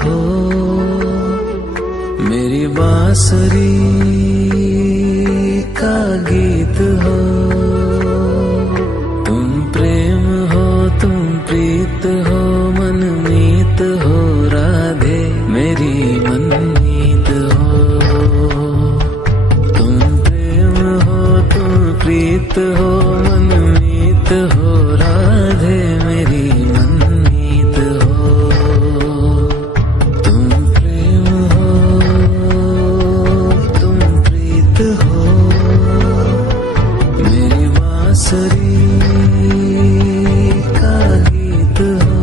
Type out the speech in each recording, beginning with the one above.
हो, मेरी बांसुरी का गीत हो। तुम प्रेम हो, तुम प्रीत हो, मनमीत हो राधे मेरी मनमीत हो। तुम प्रेम हो, तुम प्रीत हो, मनमीत हो राधे मेरी मनमीत हो। तुम प्रेम हो, तुम प्रीत हो, मेरी बांसुरी का गीत हो।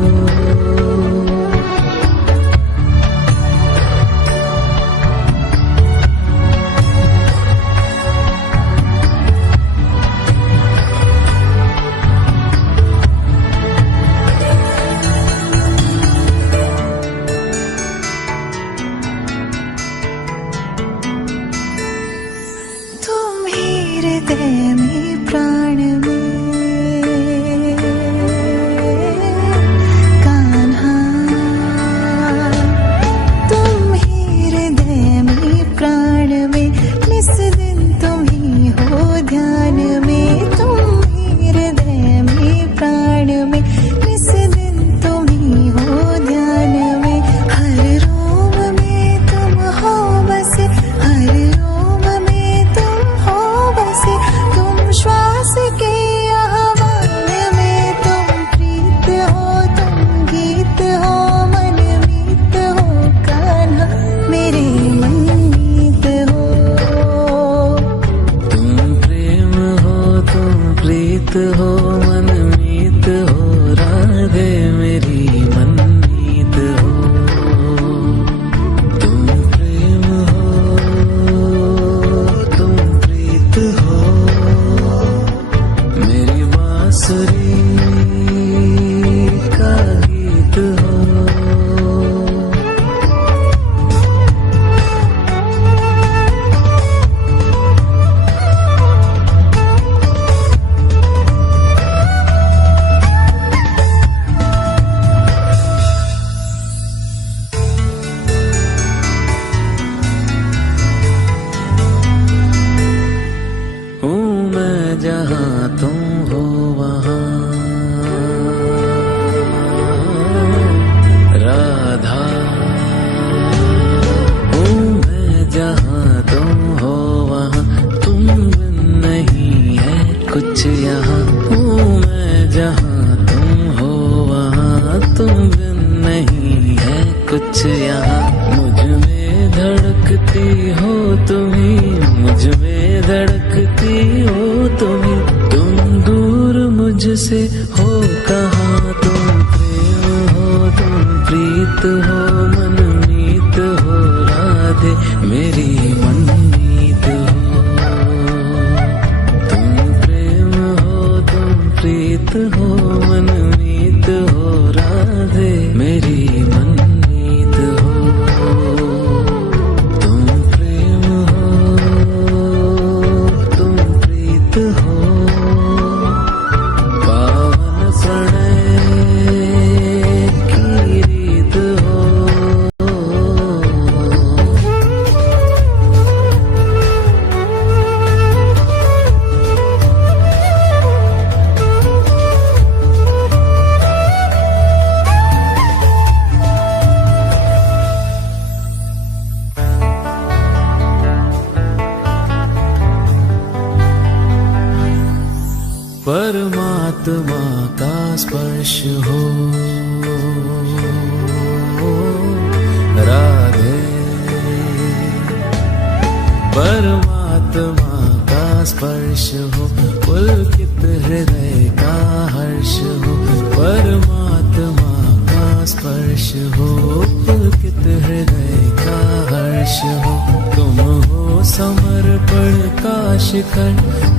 तुम ही हृदय में प्राण में कान्हा, तुम ही हृदय में प्राण में, निस दिन तुम ही हो ध्यान में। तुम ही हृदय में प्राण में, निस दिन तुम ही हो ध्यान में। हर रोम में तुम हो बसे, हर रोम में तुम हो बसे। तुम श्वास के आह्वान में, तुम प्रीत हो, तुम गीत हो, मनमीत हो कान्हा मेरे मनमीत हो। तुम प्रेम हो, तुम प्रीत हो, मनमीत हो राधे मेरी मनमीत हो। तुम प्रेम हो, तुम प्रीत हो, मेरी बांसुरी का गीत हो। हूँ मैं जहाँ तुम हो वहाँ राधा। हूँ मैं जहाँ तुम हो वहाँ, तुम बिन नहीं है कुछ यहाँ। हूँ मैं जहाँ तुम हो वहाँ, तुम बिन नहीं है कुछ यहाँ। मुझ में धड़कती हो तुम्ही, मुझ में धड़कती हो तुम्ही। तुम दूर मुझसे हो कहाँ, तुम प्रेम हो, तुम प्रीत हो, मनमीत हो राधे मेरी मनमीत हो। तुम प्रेम हो, तुम प्रीत हो, मनमीत हो राधे मेरी मनमीत हो। तुम प्रेम हो, तुम प्रीत हो, पावन प्रणय की रीत हो। परमात्मा का स्पर्श हो राधे, परमात्मा का स्पर्श हो, पुलकित हृदय का हर्ष हो। परमात्मा का स्पर्श हो, पुलकित हृदय का हर्ष हो। तुम हो समर्पण का शिखर,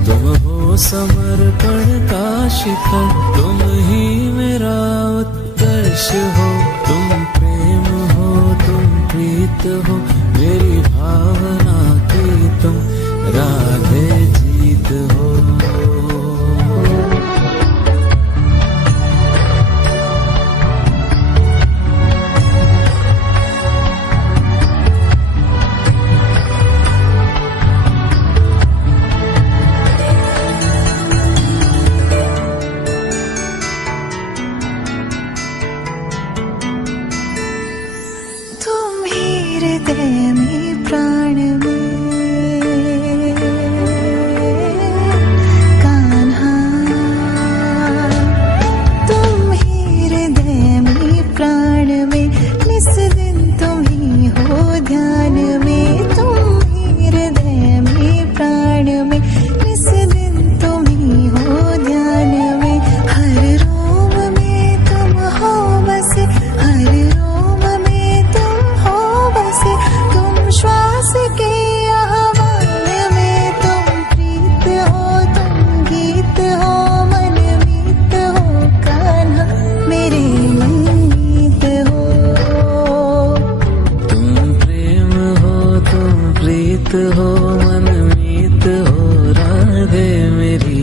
तुम हो समर्पण का शिखर। तुम ही मेरा उत्कर्ष हो। तुम प्रेम हो, तुम प्रीत हो, मेरी भावना की तुम राधे जीत हो। हो मनमीत हो राधे मेरी।